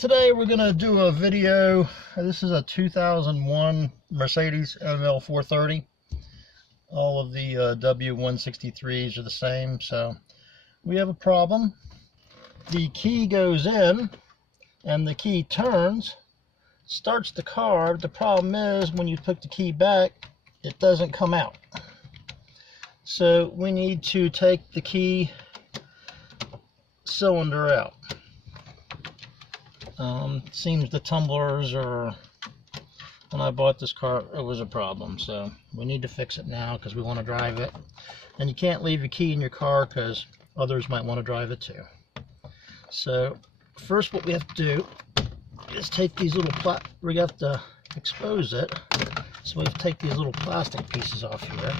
Today we're going to do a video. This is a 2001 Mercedes ML 430. All of the W163s are the same, so we have a problem. The key goes in and the key turns, starts the car. The problem is when you put the key back, it doesn't come out. So we need to take the key cylinder out. Seems the tumblers are, when I bought this car, it was a problem, so we need to fix it now because we want to drive it. And you can't leave your key in your car because others might want to drive it too. So first what we have to do is take these little we have to expose it, so we have to take these little plastic pieces off here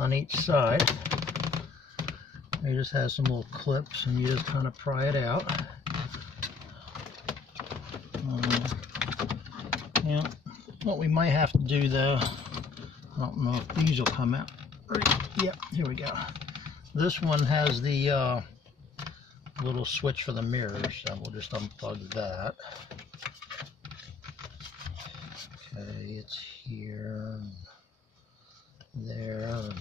on each side. It just has some little clips and you just kind of pry it out. Yeah, what we might have to do though, I don't know if these will come out. Yep, here we go. This one has the little switch for the mirrors, so we'll just unplug that. Okay, it's here, and there, and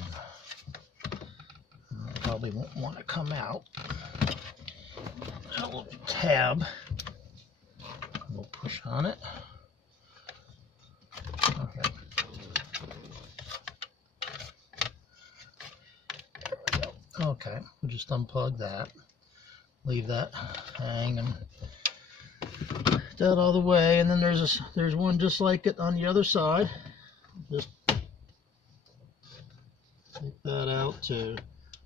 probably won't want to come out. A little tab. We'll push on it. Okay. There we go. Okay, we'll just unplug that. Leave that hang and that all the way, and then there's one just like it on the other side. Just take that out too.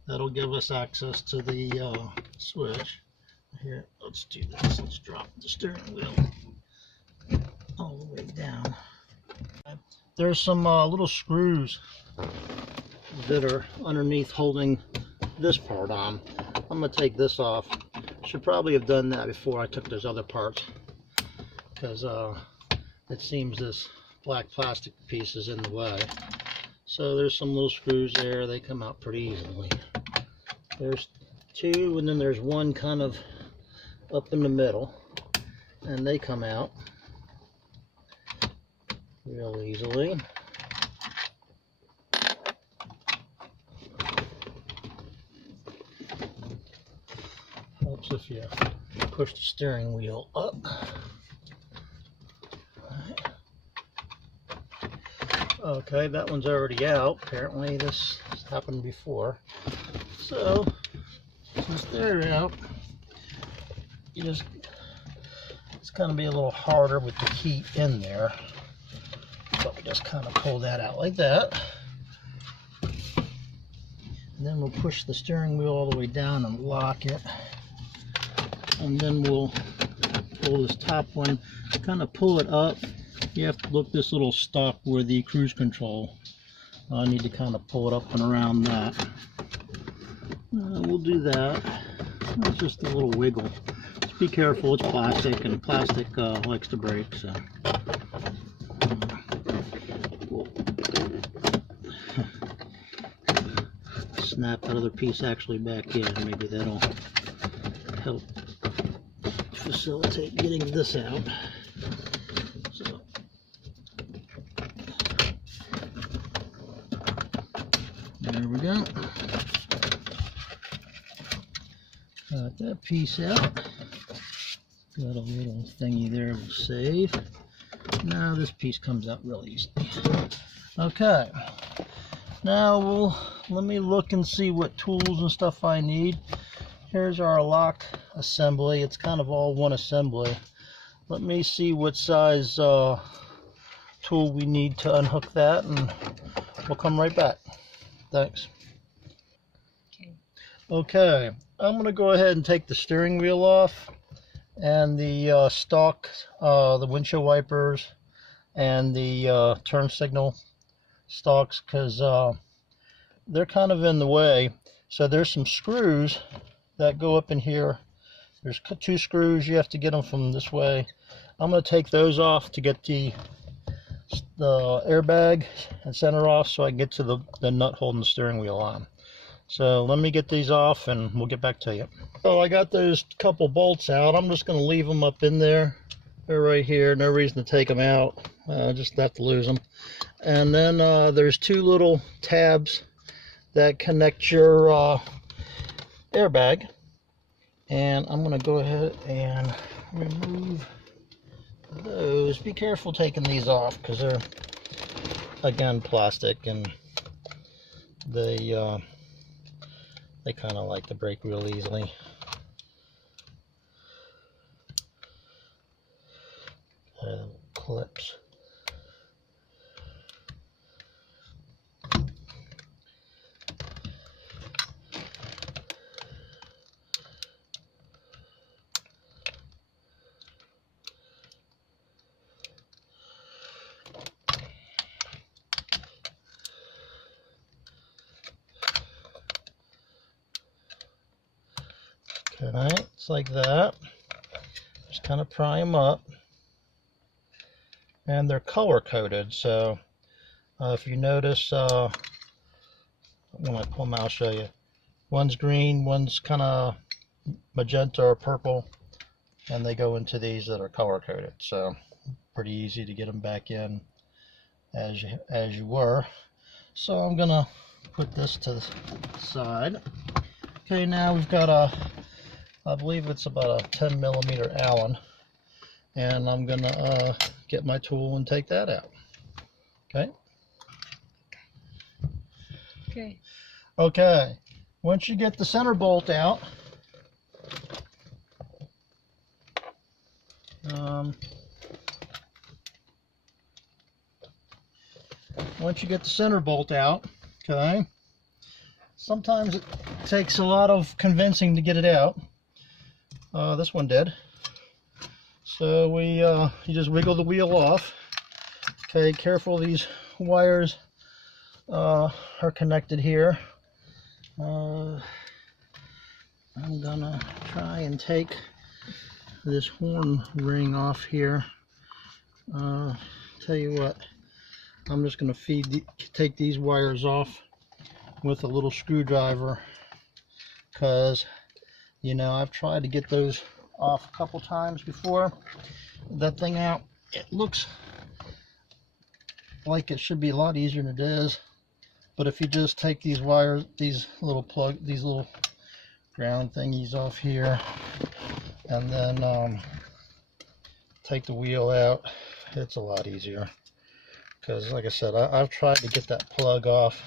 That'll give us access to the switch. Here, let's do this. Let's drop the steering wheel all the way down. There's some little screws that are underneath holding this part on. I'm going to take this off. Should probably have done that before I took those other parts, because it seems this black plastic piece is in the way. So there's some little screws there. They come out pretty easily. There's two, and then there's one kind of up in the middle, and they come out real easily. Helps if you push the steering wheel up. Okay, that one's already out. Apparently this happened before. So since they're out, it's going to be a little harder with the heat in there, but we just kind of pull that out like that, and then we'll push the steering wheel all the way down and lock it, and then we'll pull this top one, kind of pull it up. You have to look this little stalk where the cruise control, I need to kind of pull it up and around that. We'll do that. It's just a little wiggle. Be careful, it's plastic, and plastic likes to break, so we'll snap that other piece actually back in. Maybe that'll help facilitate getting this out. So there we go. Got that piece out. Got a little thingy there to save. Now this piece comes out real easily. Okay, now let me look and see what tools and stuff I need. Here's our lock assembly. It's kind of all one assembly. Let me see what size tool we need to unhook that, and we'll come right back. Thanks. Okay, I'm going to go ahead and take the steering wheel off, and the stalk, the windshield wipers, and the turn signal stalks, because they're kind of in the way. So there's some screws that go up in here. There's two screws. You have to get them from this way. I'm going to take those off to get the airbag and center off, so I can get to the nut holding the steering wheel on. So let me get these off and we'll get back to you. So I got those couple bolts out. I'm just going to leave them up in there. They're right here. No reason to take them out. Just have to lose them. And then there's two little tabs that connect your airbag. And I'm going to go ahead and remove those. Be careful taking these off because they're, again, plastic, and they kind of like to break real easily. Clips. Okay, it's like that. Just kind of pry them up. And they're color coded, so if you notice, when I pull them out, I'll show you. One's green, one's kind of magenta or purple, and they go into these that are color coded. So pretty easy to get them back in as you were. So I'm gonna put this to the side. Okay, now we've got I believe it's about a 10mm Allen, and I'm gonna get my tool and take that out. Okay. Okay. Once you get the center bolt out, okay, sometimes it takes a lot of convincing to get it out. This one did. So you just wiggle the wheel off. Okay, careful, these wires are connected here. I'm gonna try and take this horn ring off here. Tell you what, I'm just gonna take these wires off with a little screwdriver, because you know, I've tried to get those off a couple times before. That thing out, it looks like it should be a lot easier than it is. But if you just take these wires, these little ground thingies off here, and then take the wheel out, it's a lot easier. Because like I said, I've tried to get that plug off,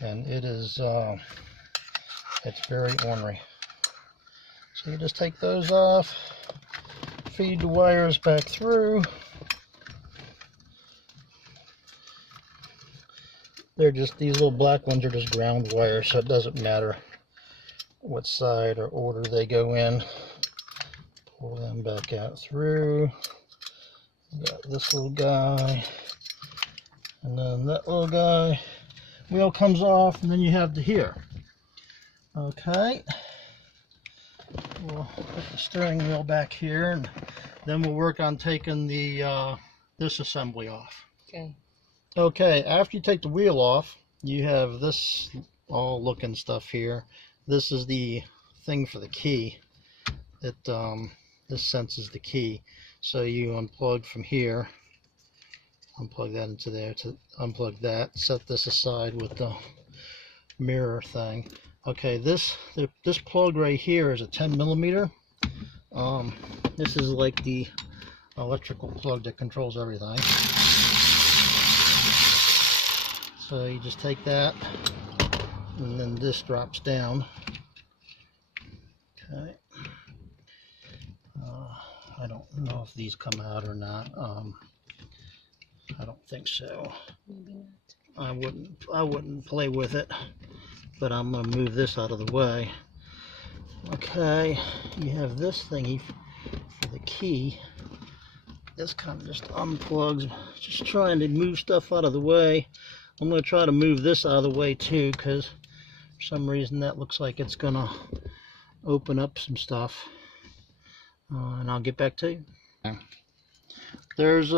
and it is it's very ornery. So you just take those off, feed the wires back through. They're just, these little black ones are just ground wires, so it doesn't matter what side or order they go in. Pull them back out through. Got this little guy, and then that little guy. Wheel comes off, and then you have the here. Okay. We'll put the steering wheel back here, and then we'll work on taking the this assembly off. Okay. Okay, after you take the wheel off, you have this all looking stuff here. This is the thing for the key. It this senses the key. So you unplug from here, unplug that into there, to unplug that, set this aside with the mirror thing. Okay, this plug right here is a 10mm. This is like the electrical plug that controls everything. So you just take that, and then this drops down. Okay. I don't know if these come out or not. I don't think so. Maybe not. I wouldn't play with it, but I'm gonna move this out of the way. Okay, you have this thingy for the key. This kind of just unplugs. Just trying to move stuff out of the way. I'm gonna try to move this out of the way too, because for some reason that looks like it's gonna open up some stuff. And I'll get back to you. There's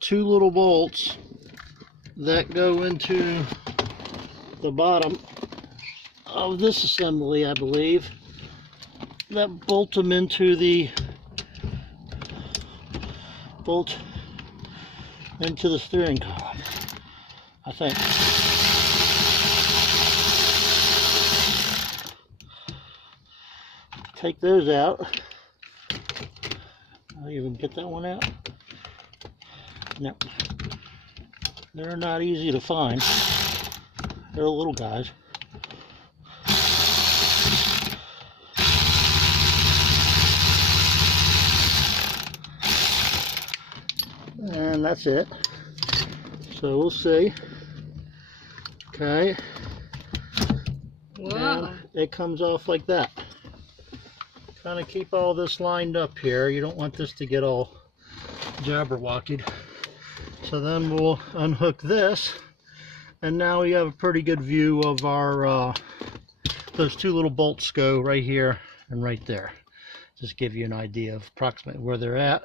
two little bolts that go into the bottom of this assembly, I believe, that bolt them into the steering column, I think. Take those out. I'll even get that one out. No, they're not easy to find. They're little guys. And that's it. So we'll see. Okay. Wow. And it comes off like that. Kind of keep all this lined up here. You don't want this to get all jabberwockied. So then we'll unhook this, and now we have a pretty good view of our those two little bolts go right here and right there. Just give you an idea of approximately where they're at.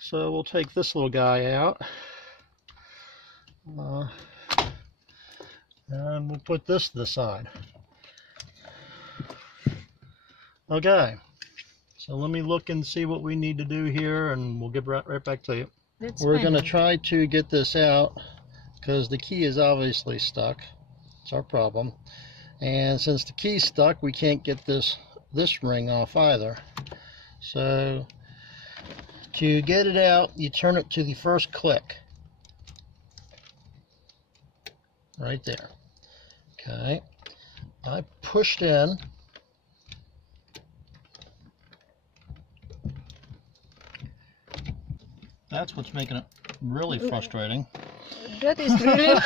So we'll take this little guy out, and we'll put this to the side. Okay, so let me look and see what we need to do here, and we'll get right back to you. We're going to try to get this out because the key is obviously stuck. It's our problem. And since the key's stuck, we can't get this ring off either. So to get it out, you turn it to the first click. Right there. Okay. I pushed in. That's what's making it really frustrating. That is really... What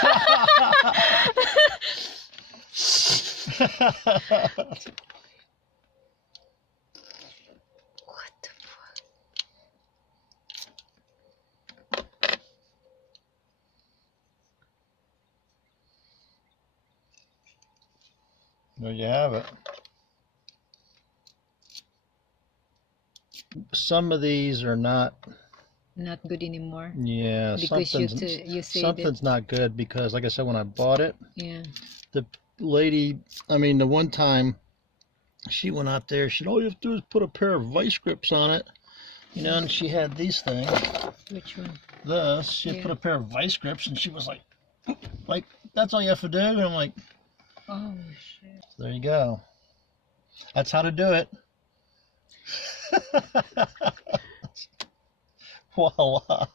the fuck? There you have it. Some of these are not good anymore. Yeah, because something's not good because, like I said, when I bought it, yeah, the lady, the one time she went out there, she said, all you have to do is put a pair of vice grips on it, and she had these things. Which one? This, she had put a pair of vice grips, and she was like, that's all you have to do, and I'm like, oh shit. There you go. That's how to do it. Voila.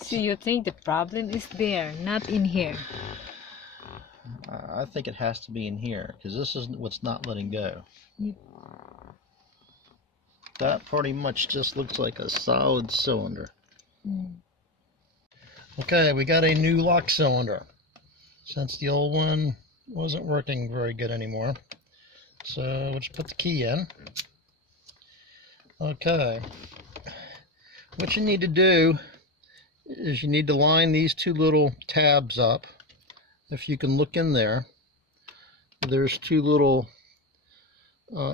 So you think the problem is there, not in here? I think it has to be in here because this is what's not letting go. Yep. That pretty much just looks like a solid cylinder. Okay, we got a new lock cylinder since the old one wasn't working very good anymore. So we'll just put the key in. Okay, what you need to do is you need to line these two little tabs up. If you can look in there, there's two little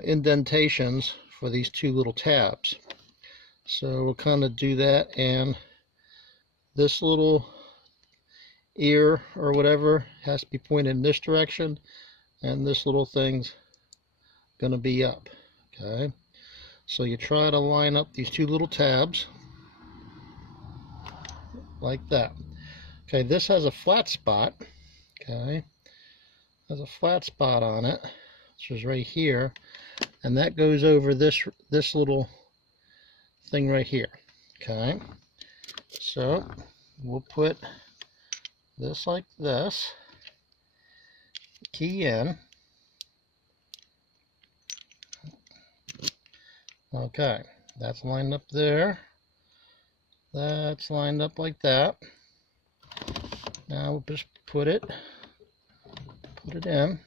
indentations for these two little tabs. So we'll kind of do that, and this little ear or whatever has to be pointed in this direction, and this little thing's going to be up. Okay, so you try to line up these two little tabs like that. Okay, this has a flat spot. Okay, has a flat spot on it, which is right here, and that goes over this little thing right here. Okay, so we'll put this like this, key in. Okay, that's lined up there. That's lined up like that. Now we'll just put it in.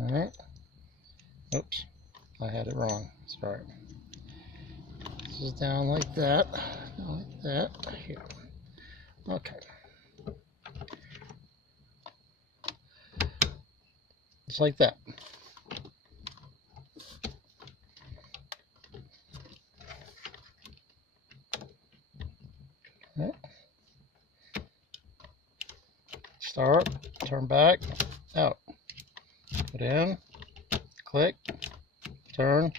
All right. Oops, I had it wrong. Sorry. This is down like that. Down like that. Here. Okay. Just like that. Start, turn back, out. Put in, click, turn,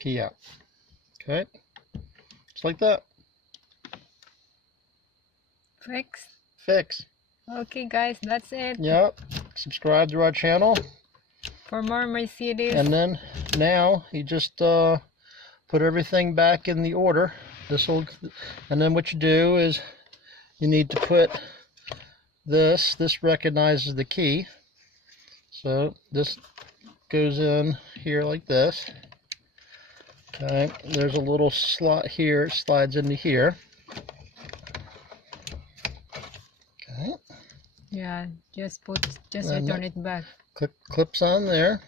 key out. Okay, just like that. Fix. Okay guys, that's it. Yep. Subscribe to our channel. For more Mercedes. And then now you just put everything back in the order. And then what you do is you need to put this recognizes the key. So this goes in here like this. Okay, there's a little slot here, it slides into here. Okay. Yeah, just return it back. Clips on there.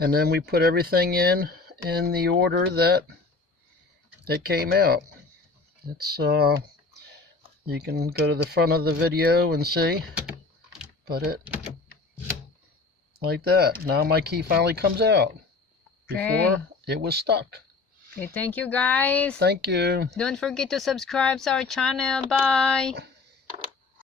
And then we put everything in the order that it came out. It's you can go to the front of the video and see, but it like that. Now my key finally comes out. Before it was stuck. Okay, thank you guys. Thank you. Don't forget to subscribe to our channel. Bye.